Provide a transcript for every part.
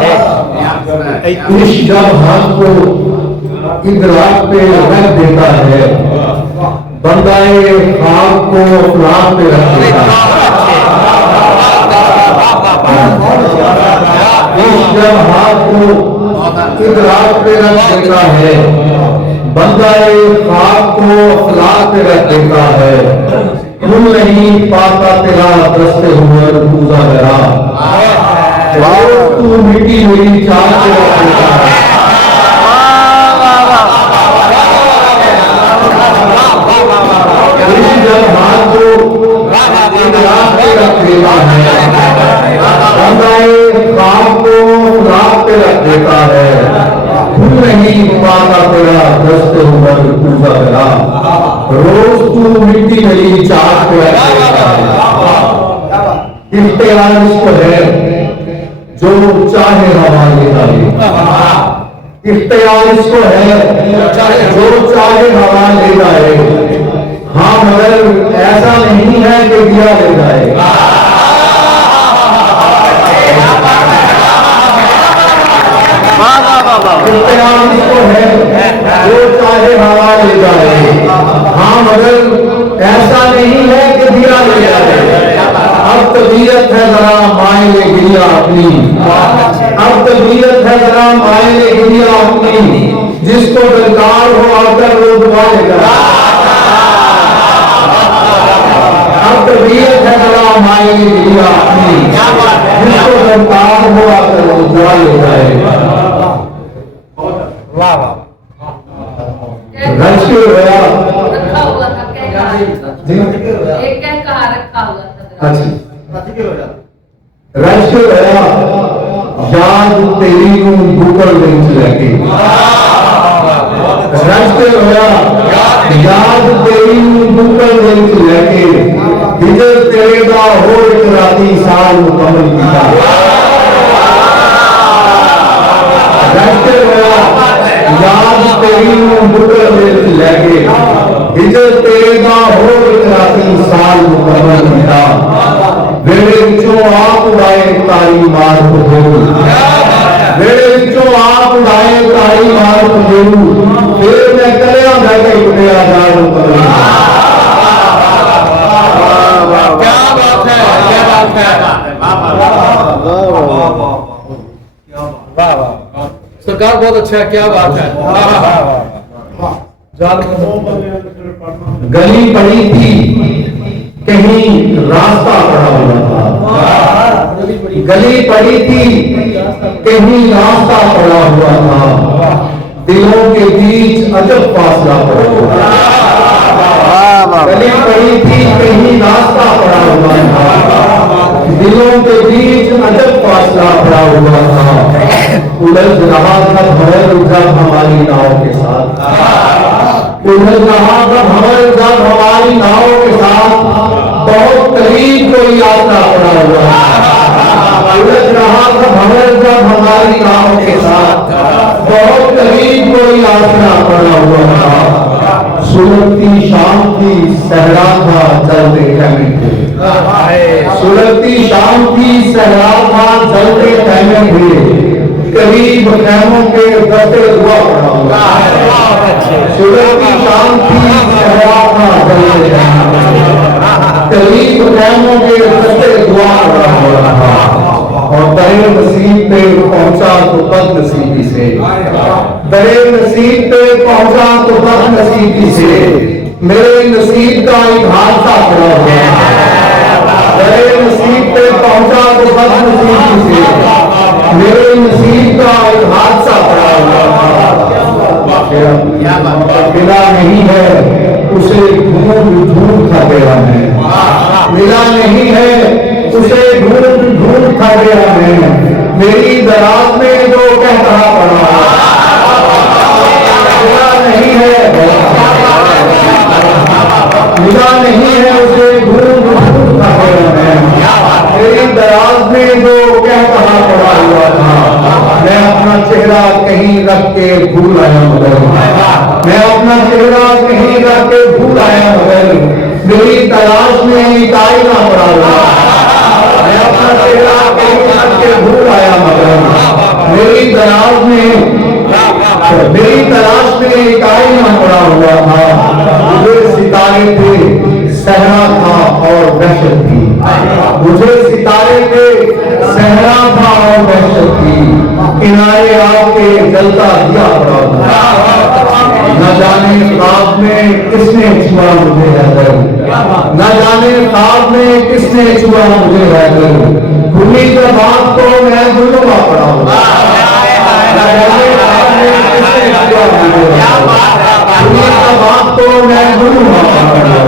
इस जब हाथ को इदराक पे रख देता है, बंदाए खाक को अफलाक पे रख देता है। इस जब हाथ को इदराक पे रख देता है, बंदाए खाक को अफलाक पे रख देता है। तुम नहीं पाता तेरा दस्ते हुनर पूजा मेरा, तू मिट्टी मेरी चाल पे रख देता है। जब हाथ को इदराक पे रख देता है, बंदाए खाक को अफलाक पे रख देता है। तुम नहीं पाता तेरा दस्ते हुनर पूजा मेरा, रोज तू मिट्टी मेरी चाक पे रख देता है। इख्तियार इसको है जो चाहे हवा ले जाए, इख्तियार इसको है जो चाहे हवा ले जाए। हाँ मगर ऐसा नहीं है कि दिया ले जाए। इख्तियार इसको है जो चाहे हवा ले जाए। हाँ मगर ऐसा नहीं है कि दिया ले जाए। अब तबीयत है जरा मायले गिरिया अपनी, अब तबीयत है जरा मायले गिरिया अपनी, जिसको दरकार हो आकर वो दुआ लेगा। अब तबीयत है जरा मायले गिरिया अपनी, जिसको दरकार हो आकर वो दुआ ले जाएगा। वाह वाह रश होया रखा हुआ था कहका, एक कहका रखा हुआ था। अच्छा रश होया याद तेरी नूं गूगल विच लैके, रश होया याद तेरी नूं गूगल विच लैके, हिजर तेरे दा हो एक राती साल मुकम्मल कीता। रश होया याद तेरी नूं गूगल विच लैके, हिजर तेरे दा हो एक राती साल मुकम्मल कीता। वेड़े विचों आप उड़ाए तारी मार पजेरू, वेड़े विचों आप उड़ाए तारी मार पजेरू, फिर मैं कलिया बह के उठिया जाड़ मुकम्मल। क्या बात है, क्या बात है। वाह वाह सरकार बहुत अच्छा है, क्या बात है। गली पड़ी थी कहीं रास्ता पड़ा हुआ था, गली पड़ी थी कहीं रास्ता पड़ा हुआ था, दिलों के बीच अजब फासला पड़ा हुआ था। गली पड़ी थी कहीं रास्ता पड़ा हुआ था, दिलों के बीच अजब फासला पड़ा हुआ था। उलझ रहा था भंवर जब हमारी नाव के साथ, उलझ रहा था भंवर जब हमारी नाव के साथ, बहुत करीब कोई यात्रा पड़ा हुआ था। उलझ रहा था भंवर जब हमारी नाव के साथ, बहुत करीब कोई यात्रा पड़ा हुआ था। सुलगती शाम की सहरा था जलते खैमे थे, सुलगती शाम की सहरा था जलते खैमे थे, करीब खैमों के दस्ते दुआ पड़ा हुआ। सुलगती शाम की सहरा था जलते खैमे, करीब खैमों के दस्ते दुआ पड़ा हुआ था। और दरे नसीब पे पहुंचा तो बदनसीबी से, दरे नसीब पे पहुंचा तो बदनसीबी से, मेरे नसीब का एक हादसा पड़ा हुआ। दरे नसीब पे पहुंचा तो बदनसीबी से, मेरे नसीब का एक हादसा पड़ा हुआ। मिला नहीं है उसे ढूंढ ढूंढ था गया मैं, मिला नहीं है उसे ढूंढ ढूंढ था गया मैं, मेरी दराज में जो कहता पड़ा। मिला नहीं है, मिला नहीं है उसे ढूंढ ढूंढ था गया मैं, मेरी दराज में जो कहता पड़ा हुआ था। मैं अपना चेहरा कहीं रख के भूल आया मगर, मैं अपना चेहरा कहीं रख के भूल आया मगर, मेरी तलाश में एक आईना पड़ा हुआ। मैं अपना चेहरा कहीं रख के भूल आया मगर, मेरी तलाश में एक आईना पड़ा हुआ था, मुझे सितारे थे, सहरा था और दहशत थी। मुझे सितारे थे, सहरा था और दहशत थी। किनारे आके जलता दिया पड़ा हुआ, न जाने ख्वाब में किसने छुआ मुझे हैदर, न जाने ख्वाब में किसने छुआ मुझे हैदर। खुली जबात को मैं गुलवा पड़ा हूँ, न जाने ख्वाब में किसने छुआ मुझे हैदर। खुली जबात को मैं गुलवा पड़ा हूँ।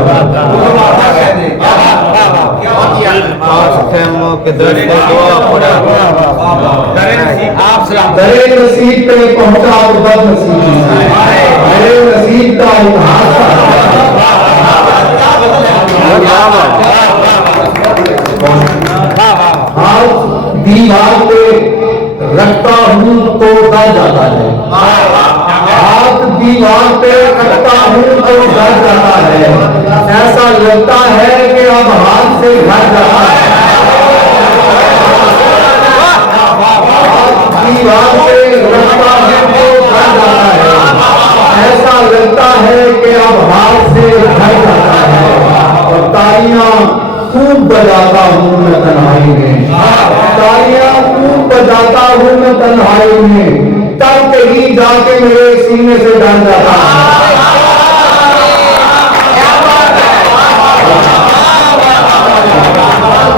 दरे नसीब पे पहुंचा तो बदनसीबी से, मेरे नसीब का इतिहास हाथ दीवार पे रखता हूँ तो डर जाता है, हाथ दीवार पे रखता हूँ तो डर जाता है। ऐसा लगता है कि अब हाथ से घर जाता है। दीवार पे रखता है तो घर जाता है, ऐसा लगता है कि अब हाथ से घर जाता है। और तालियां खूब बजाता हूँ मैं तन्हाई में, तालियां खूब बजाता हूँ मैं तन्हाई में, तब कहीं जाके मेरे सीने से डर जाता है।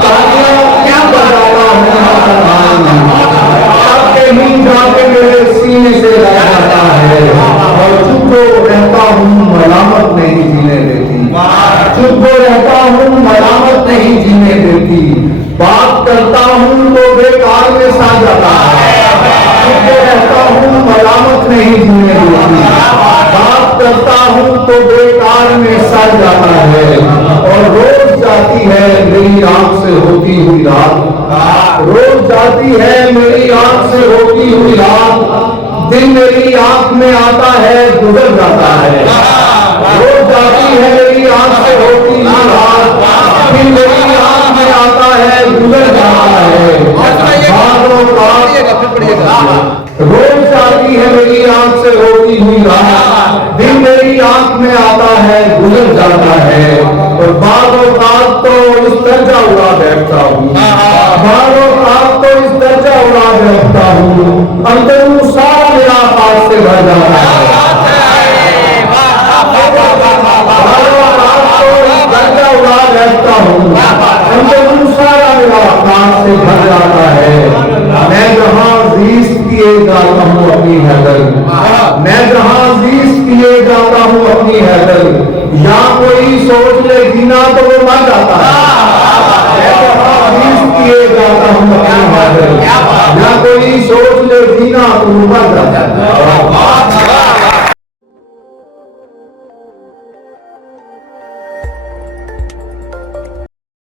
तालियां क्या बजाता हूँ मैं तन्हाई में, कहीं जाके मेरे सीने से लग जाता है। और चुप जो रहता हूँ मलामत नहीं जीने देती, चुप जो रहता हूँ मलामत नहीं जीने देती। बात करता हूँ तो बेकार में सा जाता है, चुप जो रहता हूँ मलामत नहीं जीने देती। बात करता हूँ तो बेकार में सड़ जाता है। और रोज जाती है मेरी आंख से होती हुई रात, रोज जाती है मेरी आंख से होती हुई रात, दिन मेरी आंख में आता है गुजर जाता है। रोज जाती है मेरी आंख से होती हुई रात, दिन मेरी आंख में आता है गुजर जाता है। रोज जाती है मेरी आंख से होती हुई रात, दिन मेरी आंख में आता है गुजर जाता है। और बार तो इस दर्जा उड़ा बैठता हूँ, बार तो इस दर्जा उड़ा बैठता हूँ, अंदर सारा मेरा पास से भर जाता है। दर्जा उड़ा बैठता हूँ, अंदर सारा मेरा पास से भर जाता है। मैं जहाँ जीस किए जाता हूँ अपनी हैदर, मैं जहाँ जीस किए जाता हूँ अपनी हैदर, या कोई सोच ले जीना तो वो मर जाता है।